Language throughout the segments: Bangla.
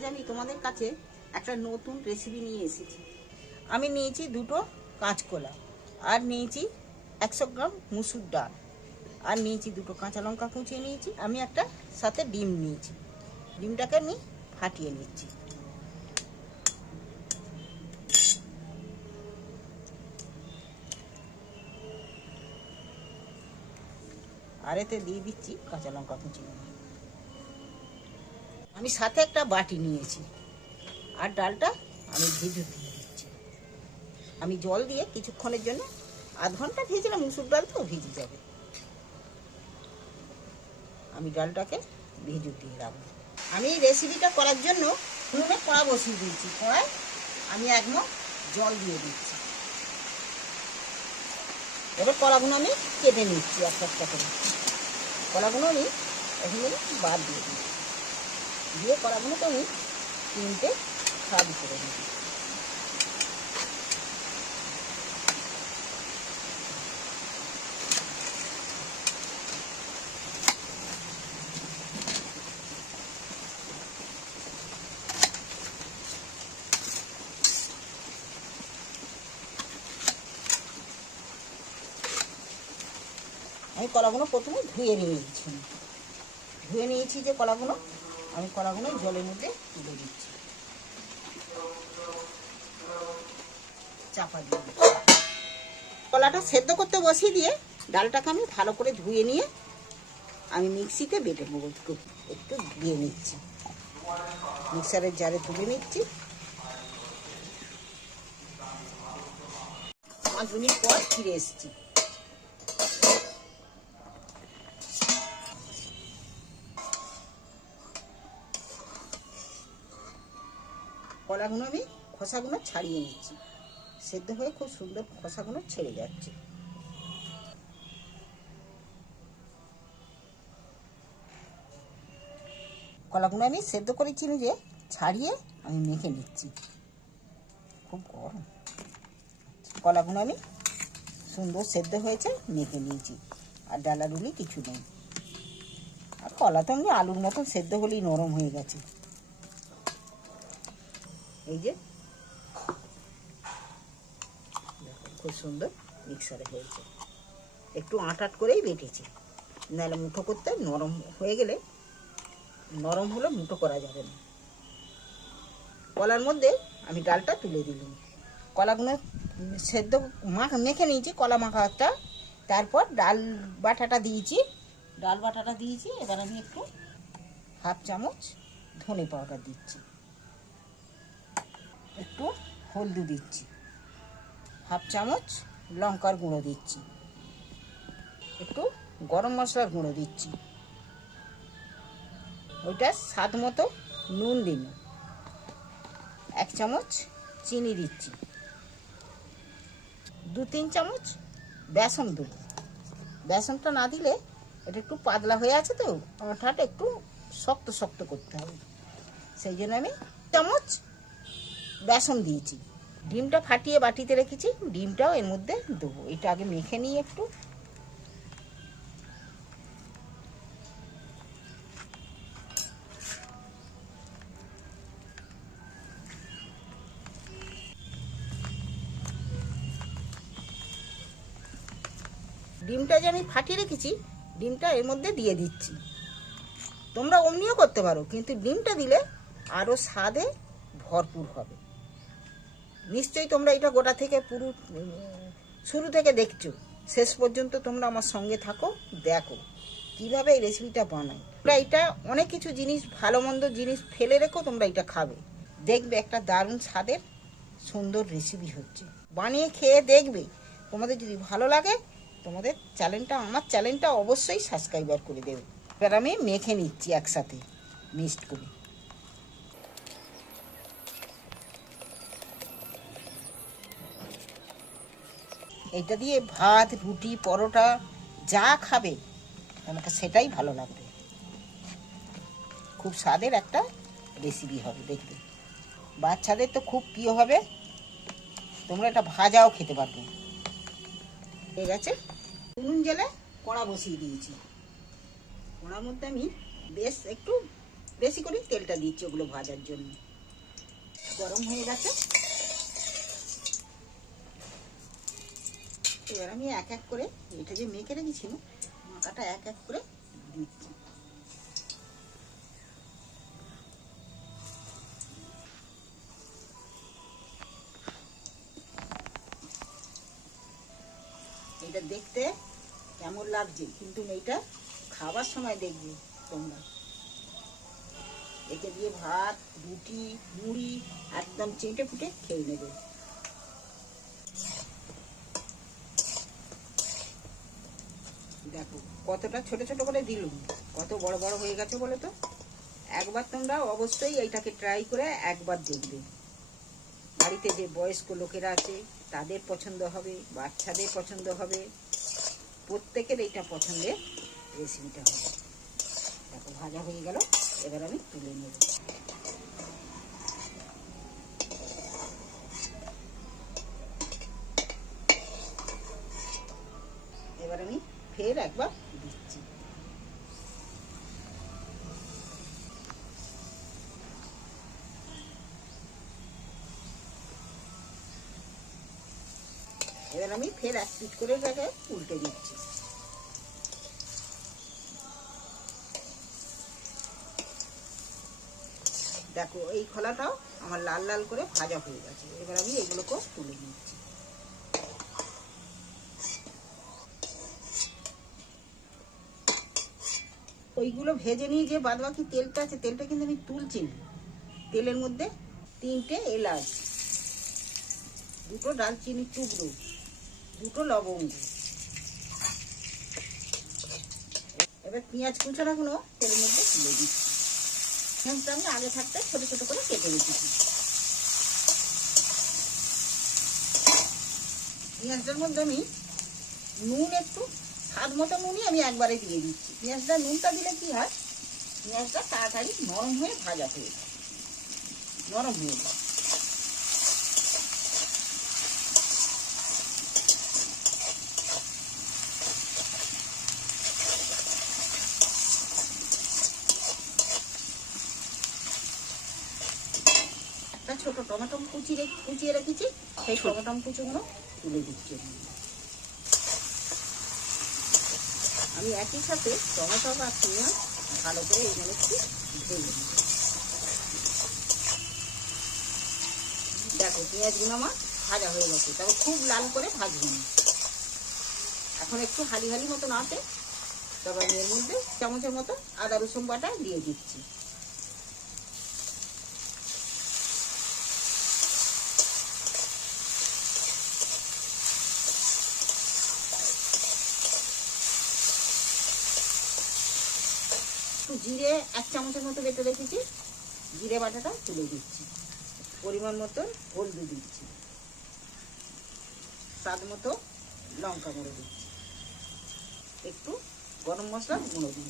আজ আমি তোমাদের কাছে একটা নতুন রেসিপি নিয়ে এসেছি। আমি নিয়েছি দুটো কাঁচকলা, আর নিয়েছি একশো গ্রাম মুসুর ডাল, আর নিয়েছি দুটো কাঁচা লঙ্কা কুচিয়ে নিয়েছি, আমি একটা সাথে ডিম নিয়েছি। ডিমটাকে আমি ফাটিয়ে নিচ্ছি। আর এতে দিয়ে দিচ্ছি কাঁচা লঙ্কা কুচিয়ে। আমি সাথে একটা বাটি নিয়েছি। আর ডালটা আমি ভিজু দিয়ে দিচ্ছি। আমি জল দিয়ে কিছুক্ষণের জন্য আধ ঘণ্টা ভিজলাম, মুসুর ডাল তো ভিজে যাবে। আমি ডালটাকে ভেজে দিয়ে রাখব। আমি এই রেসিপিটা করার জন্য উনুনে কড়া বসিয়ে দিয়েছি। কড়ায় আমি একদম জল দিয়ে দিচ্ছি। এবার কলাগুলো আমি কেটে নিচ্ছি একটা একটা করে। কলাগুলো আমি এখানে বাদ দিয়ে দিচ্ছি। দিয়ে কড়াগুলোকে আমি তিনটে ভাগ করে নিই আমি কলাগুলো প্রথমে ধুয়ে নিয়েছি। ধুয়ে নিয়েছি যে কলাগুলো আমি কলাগুলো জলের মধ্যে তুলে দিচ্ছি। চাপা দিয়ে কলাটা সেদ্ধ করতে বসিয়ে দিয়ে ডালটাকে আমি ভালো করে ধুয়ে নিয়ে আমি মিক্সিতে বেটে নেব। একটু একটু দিয়ে নিচ্ছি। মিক্সারের জারে তুলে নিচ্ছি। পাঁচ মিনিট পর ফিরে এসেছি। কলাগুলো আমি খোসাগুলো ছাড়িয়ে নিচ্ছি। সেদ্ধ হয়ে খুব সুন্দর খোসাগুলো ছেড়ে যাচ্ছে। কলাগুলো আমি সেদ্ধ করেছি যে ছাড়িয়ে আমি মেখে নিচ্ছি। খুব গরম। কলাগুলো আমি সুন্দর সেদ্ধ হয়েছে, মেখে নিয়েছি। আর ডালাডুলি কিছু নেই। আর কলা তো আমি আলুর মতন সেদ্ধ হলেই নরম হয়ে গেছে। এই যে খুব সুন্দর মিক্সারে হয়েছে। একটু আটাট করেই বেটেছি। নাহলে মুঠো করতে নরম হয়ে গেলে নরম হলে মুঠো করা যাবে না। কলার মধ্যে আমি ডালটা তুলে দিলাম। কলাগুলো সেদ্ধ মাখ, মেখে নিয়েছি, কলা মাখাটা। তারপর ডাল বাটাটা দিয়েছি। ডাল বাটাটা দিয়েছি, এবার আমি একটু হাফ চামচ ধনে পাউডার দিচ্ছি। একটু হলদি দিচ্ছি। হাফ চামচ লঙ্কার গুঁড়ো দিচ্ছি। একটু গরম মশলার গুঁড়ো দিচ্ছি। ওইটা স্বাদ মতো নুন দিন। এক চামচ চিনি দিচ্ছি। দু তিন চামচ বেসন দেবো। বেসনটা না দিলে এটা একটু পাতলা হয়ে আছে তো আঠাটা একটু শক্ত শক্ত করতে হবে। সেই জন্য আমি চামচ বেসন দিয়েছি। ডিমটা ফাটিয়ে বাটিতে রেখেছি, ডিমটাও এর মধ্যে দেবো। এটা আগে মেখে নিই একটু। ডিমটা যে আমি ফাটিয়ে রেখেছি, ডিমটা এর মধ্যে দিয়ে দিচ্ছি। তোমরা অমনিও করতে পারো, কিন্তু ডিমটা দিলে আরও স্বাদে ভরপুর হবে। নিশ্চয়ই তোমরা এটা গোটা থেকে পুরো শুরু থেকে দেখছ। শেষ পর্যন্ত তোমরা আমার সঙ্গে থাকো, দেখো কীভাবে এই রেসিপিটা বানাই। তোমরা এটা অনেক কিছু জিনিস ভালো মন্দ জিনিস ফেলে রেখো, তোমরা এটা খাবে। দেখবে একটা দারুণ স্বাদের সুন্দর রেসিপি হচ্ছে। বানিয়ে খেয়ে দেখবে। তোমাদের যদি ভালো লাগে, তোমাদের চ্যানেলটা আমার চ্যানেলটা অবশ্যই সাবস্ক্রাইবার করে দেবে। এবার আমি মেখে নিচ্ছি একসাথে মিক্সড করে। এটা দিয়ে ভাত, রুটি, পরোটা, যা খাবে, আমাকে সেটাই ভালো লাগবে। খুব স্বাদের একটা রেসিপি হবে, দেখবে। বাচ্চাদের তো খুব প্রিয় হবে। তোমরা এটা ভাজাও খেতে পারবে। ঠিক আছে উনুন জেলে কড়া বসিয়ে দিয়েছি। কড়ার মধ্যে আমি বেশ একটু বেশি করে তেলটা দিচ্ছি ওগুলো ভাজার জন্য। গরম হয়ে গেছে। এবার আমি এক এক করে এটা যে মেখে রেখেছিল মাখাটা এক এক করে দিচ্ছি। এটা দেখতে কেমন লাগছে, কিন্তু এইটা খাবার সময় দেখবে তোমরা। একে দিয়ে ভাত, রুটি, মুড়ি একদম চেটে ফুটে খেয়ে নেবে। দেখো, কতটা ছোট ছোট করে দিলুম। কত বড় বড় হয়ে গেছে বলো তো। একবার তোমরা অবশ্যই এইটাকে ট্রাই করে একবার দেখবে। বাড়িতে যে বয়স্ক লোকেরা আছে, তাদের পছন্দ হবে, বাচ্চাদের পছন্দ হবে। প্রত্যেকের এইটা পছন্দের রেসিপিটা হবে। দেখো, ভাজা হয়ে গেল, এবার আমি তুলে নেব। ফের একবার দিচ্ছি। এবার আমি ফের এক পিট করে এটাকে উল্টে দিচ্ছি। দেখো, এই খোলাটাও আমার লাল লাল করে ভাজা হয়ে গেছে। এবার আমি এগুলোকেও তুলে নিচ্ছি। ওইগুলো ভেজে নিয়ে যে বাদ বাকি তেলটা আছে, তেলটা কিন্তু আমি তুলছি না। তেলের মধ্যে তিনটে এলাচ, দুটো ডালচিনির টুকরো, দুটো লবঙ্গ। এবার পেঁয়াজ কুচানাগুলো তেলের মধ্যে তুলে দিচ্ছি। পেঁয়াজটা আমি আগে থাকতে ছোটো ছোটো করে কেটে রেখেছি। পেঁয়াজটার মধ্যে আমি নুন একটু স্বাদ মতো নুনই আমি একবারে দিয়ে দিচ্ছি। পেঁয়াজটা নুনটা দিলে কি হয়? পেঁয়াজটা তাড়াতাড়ি নরম হয়ে ভাজা হয়ে যায়। নরম হয়ে যায়। একটা ছোট টমেটো কুচি কুচিয়ে রেখেছি। সেই টমেটো কুচিগুলো তুলে দিচ্ছি এর মধ্যে। আমি একই সাথে টমেটো আর পেঁয়াজ ভালো করে এই একটু ভেজে দেখো, পেঁয়াজগুলো আমার ভাজা হয়ে গেছে। তবে খুব লাল করে ভাজবো না। এখন একটু হালি হালি মতন আছে তবে আমি এর মধ্যে চামচের মতো আদা রসুন বাটা দিয়ে দিচ্ছি। জিরে এক চামচের মতো বেটে রেখেছি। জিরে বাটাটা তুলে দিচ্ছি। পরিমাণ মতো হলদি দিচ্ছি। স্বাদ মতো লঙ্কা গুঁড়ো দিচ্ছি। একটু গরম মশলা গুঁড়ো দিন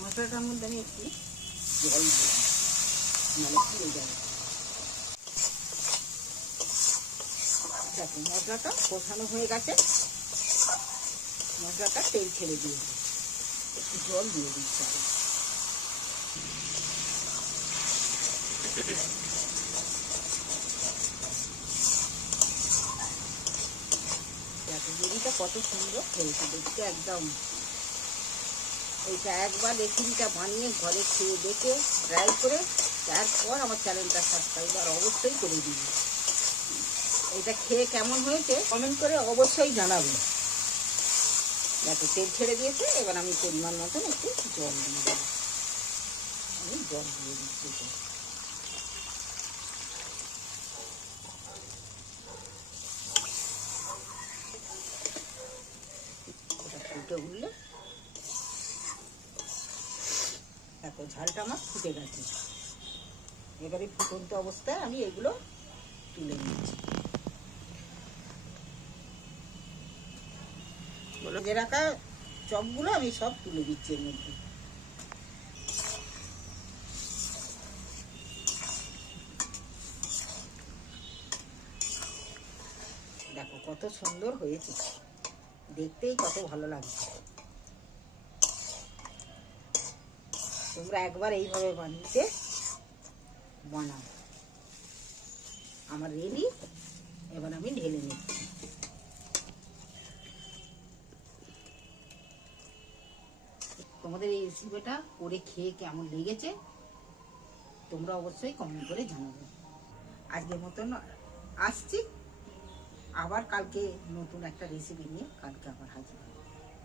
মশলাটার মধ্যে আমি একটু জল দিই পুড়ে যাবে। দেখো, মশলাটা কষানো হয়ে গেছে। মশলাটা তেল ছেড়ে দিয়েছে একটু জল দিয়ে দিচ্ছি দেখো, গ্রেভিটা কত সুন্দর হয়েছে, দেখতে একদম। এইটা একবার রেসিপিটা বানিয়ে ঘরে খেয়ে দেখে ট্রাই করে, তারপর আমার চ্যানেলটা সাবস্ক্রাইবার অবশ্যই করে দিবি এটা খেয়ে কেমন হয়েছে কমেন্ট করে অবশ্যই জানাবে। দেখো, তেল ছেড়ে দিয়েছে, এবার আমি পরিমাণ মতন একটু জল দিয়ে দেবো। আমি জল দিয়ে দিচ্ছি। ফুটে উঠলে। দেখো, ঝালটা আমার ফুটে গেছে। এবারে ফুটন্ত অবস্থায় আমি এগুলো তুলে নিচ্ছি। যে রাখা চপগুলো আমি সব তুলে দিচ্ছি এর মধ্যে। দেখো কত সুন্দর হয়েছে। দেখতেই কত ভালো লাগছে। তোমরা একবার এইভাবে বানিয়ে বানাও। আমার রেডি, এবার আমি ঢেলে নিচ্ছি। তোমাদের এই রেসিপিটা করে খেয়ে কেমন লেগেছে, তোমরা অবশ্যই কমেন্ট করে জানাবে আজকের মতন আসছি আবার কালকে নতুন একটা রেসিপি নিয়ে কালকে আবার হাজির।